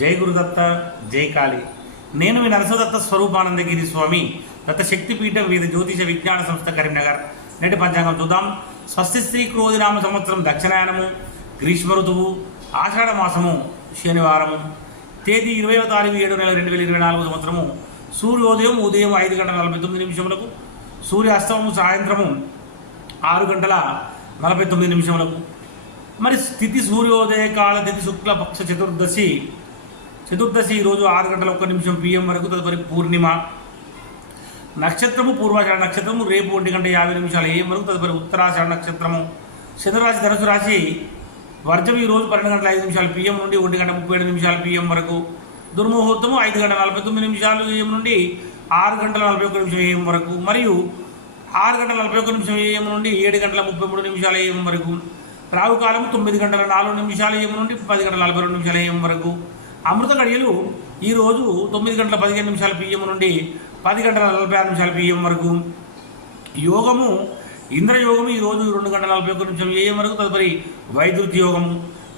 జై గురుదత్త జై కాళీ. నేను మీ నరసదత్త స్వరూపానందగిరి స్వామి దత్త శక్తిపీఠం వివిధ జ్యోతిష విజ్ఞాన సంస్థ కరీంనగర్. నేటి పంచాంగం చూద్దాం. స్వస్తి స్త్రీ క్రోధినామ సంవత్సరం దక్షిణాయనము గ్రీష్మ ఋతువు ఆషాఢ మాసము శనివారము. తేదీ ఇరవై తారీఖు ఏడు నెల రెండు వేల ఇరవై నాలుగు సంవత్సరము. సూర్యోదయం ఉదయం ఐదు గంటల నలభై తొమ్మిది నిమిషములకు సూర్యాస్తమము సాయంత్రము ఆరు గంటల నలభై తొమ్మిది నిమిషములకు. మరి స్థితి సూర్యోదయ కాల తిథి శుక్లపక్ష చతుర్దశి చతుర్దశి ఈరోజు ఆరు గంటల ఒక్క నిమిషం పిఎం వరకు తదుపరి పూర్ణిమ. నక్షత్రము పూర్వాషాఢ నక్షత్రము రేపు ఒంటి గంట యాభై నిమిషాలు ఏం వరకు తదుపరి ఉత్తరాషాఢ నక్షత్రము. చంద్రరాశి ధనుసు రాశి వర్జం ఈ రోజు పన్నెండు గంటల ఐదు నిమిషాలు పిఎం నుండి ఒంటి గంట ముప్పై ఏడు నిమిషాలు పిఎం వరకు. దుర్ముహూర్తము ఐదు గంటల నలభై తొమ్మిది నిమిషాలు ఏం నుండి ఆరు గంటల నలభై ఒక్క నిమిషం ఏం వరకు. మరియు ఆరు గంటల నలభై ఒక్క నిమిషం ఏం నుండి ఏడు గంటల ముప్పై మూడు నిమిషాల ఏం వరకు. రావుకాలం తొమ్మిది గంటల నాలుగు నిమిషాల ఏం నుండి పది గంటల నలభై రెండు నిమిషాల ఏం వరకు. అమృత గడియలు ఈరోజు తొమ్మిది గంటల పదిహేను నిమిషాల పిఎం నుండి పది గంటల నలభై ఆరు నిమిషాల పిఎం వరకు. యోగము ఇంద్రయోగము ఈరోజు రెండు గంటల నలభై ఒక్క నిమిషం ఏఎం వరకు తదుపరి వైద్యుతి యోగము.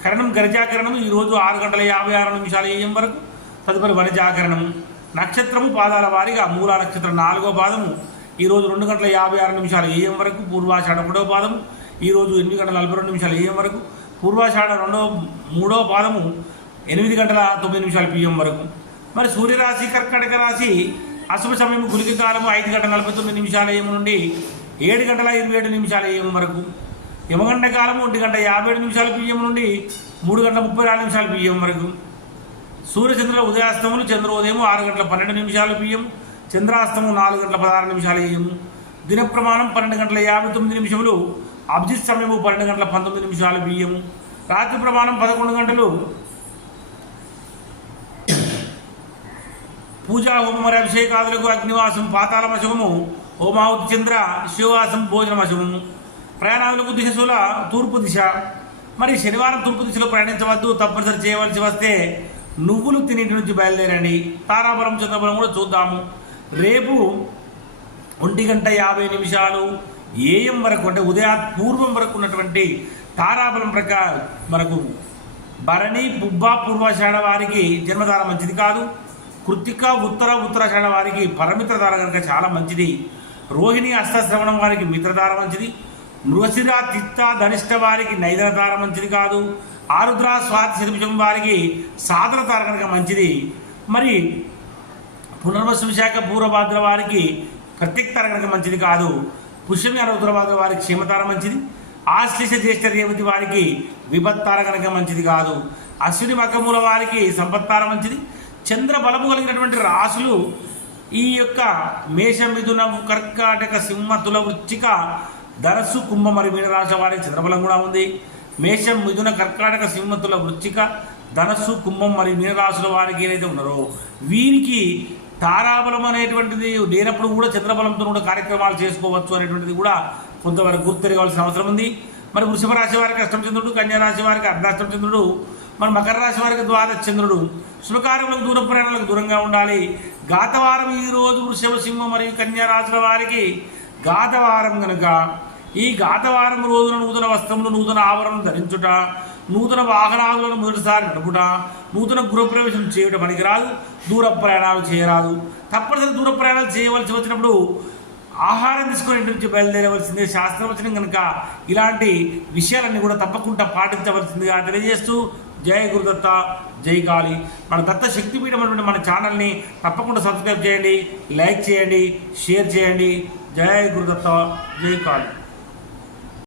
కరణం గరిజాకరణము ఈరోజు ఆరు గంటల యాభై ఆరు నిమిషాల ఏఎం వరకు తదుపరి వనజాకరణము. నక్షత్రము పాదాల వారీగా మూలా నక్షత్రం నాలుగో పాదము. ఈరోజు రెండు గంటల యాభై ఆరు నిమిషాల ఏఎం వరకు పూర్వాషాఢ మూడవ పాదము. ఈరోజు ఎనిమిది గంటల నలభై రెండు నిమిషాల ఏఎం వరకు పూర్వాషాఢ రెండో మూడవ పాదము. ఎనిమిది గంటల తొమ్మిది నిమిషాల పిఎం వరకు. మరి సూర్యరాశి కర్కటక రాశి అశుభ సమయం గురికి కాలము ఐదు గంటల నలభై తొమ్మిది నిమిషాల ఏం నుండి ఏడు గంటల ఇరవై ఏడు నిమిషాల ఏం వరకు. యమగంట కాలం ఒంటి గంట యాభై ఏడు నిమిషాల పిఎం నుండి మూడు గంటల ముప్పై నాలుగు నిమిషాల పిఎం వరకు. సూర్యచంద్రుల ఉదయాస్తములు చంద్రోదయం ఆరు గంటల పన్నెండు నిమిషాలు పిఎం చంద్రాస్తమం నాలుగు గంటల పదహారు నిమిషాలు ఏం దిన ప్రమాణం పన్నెండు గంటల యాభై తొమ్మిది నిమిషములు అభిజిత్ సమయము పన్నెండు గంటల పంతొమ్మిది నిమిషాలు బియ్యము రాత్రి ప్రమాణం పదకొండు గంటలు పూజా హోమం మరి అభిషేకాదులకు అగ్నివాసం పాతాళమశము హోమావతి చంద్ర శివవాసం భోజనమశము ప్రయాణాలకు దిశల తూర్పు దిశ. మరి శనివారం తూర్పు దిశలో ప్రయాణించవద్దు తప్పనిసరి చేయవలసి వస్తే నువ్వులు తినేటి నుంచి బయలుదేరండి. తారాబలం చంద్రపురం కూడా చూద్దాము. రేపు ఒంటి గంట యాభై నిమిషాలు ఏఎం వరకు అంటే ఉదయా పూర్వం వరకు ఉన్నటువంటి తారాబలం ప్రకారం మనకు భరణి పుబ్బ పూర్వాషాఢ వారికి జన్మదానం మంచిది కాదు. కృత్తిక ఉత్తర ఉత్తరాషాఢ వారికి పరమిత్రధార కనుక చాలా మంచిది. రోహిణి అష్టశ్రవణం వారికి మిత్రధార మంచిది. మృగశిర తిత్త ధనిష్ట వారికి నైదనధార మంచిది కాదు. ఆరుద్ర స్వాతి శనిమిషం వారికి సాధనధార కనుక మంచిది. మరి పునర్వసు విశాఖ పూర్వభాద్ర వారికి ప్రత్యేకతార కనుక మంచిది కాదు. పుష్యమి అరవతురభాద్ర వారికి క్షేమతార మంచిది. ఆశ్లేష జ్యేష్ఠ రేవతి వారికి విపత్తార కనుక మంచిది కాదు. అశ్విని మకముల వారికి సంపత్తార మంచిది. చంద్ర బలము కలిగినటువంటి రాశులు ఈ యొక్క మేష కర్కాటక సింహ తుల వృచ్చిక ధనస్సు కుంభ మరియు మీనరాశి వారికి చంద్రబలం కూడా ఉంది. మేషం మిథున కర్కాటక సింహతుల వృచ్చిక ధనస్సు కుంభం మరియు మీనరాశుల వారికి ఏదైతే ఉన్నారో వీరికి తారాబలం అనేటువంటిది లేనప్పుడు కూడా చంద్రబలంతో కూడా కార్యక్రమాలు చేసుకోవచ్చు అనేటువంటిది కూడా కొంతవరకు గుర్తెరగాల్సిన అవసరం ఉంది. మరి వృషభ రాశి వారికి అష్టమ చంద్రుడు కన్యా రాశి వారికి అర్ధాష్టమ మన మకర రాశి వారికి ద్వాదశ చంద్రుడు. శుభకార్యములకు దూర ప్రయాణాలకు దూరంగా ఉండాలి. గాతవారం ఈ రోజు వృషభ సింహం మరియు కన్యా రాశుల వారికి గాతవారం కనుక ఈ గాతవారం రోజున నూతన వస్త్రములు నూతన ఆవరణం ధరించుట నూతన వాహనాలను మొదటిసారి నడుపుట నూతన గృహప్రవేశం చేయుట పనికిరాదు దూర ప్రయాణాలు చేయరాదు. తప్పనిసరి దూర ప్రయాణాలు చేయవలసి వచ్చినప్పుడు ఆహారం తీసుకొని ఇంటి నుంచి బయలుదేరవలసిందే శాస్త్రవచనం కనుక ఇలాంటి విషయాలన్నీ కూడా తప్పకుండా పాటించవలసిందిగా తెలియజేస్తూ జయ గురుదత్త జై కాళీ మన దత్త శక్తిపీఠం అటువంటి మన ఛానల్ని తప్పకుండా సబ్స్క్రైబ్ చేయండి లైక్ చేయండి షేర్ చేయండి. జయ గురుదత్త జై కాళీ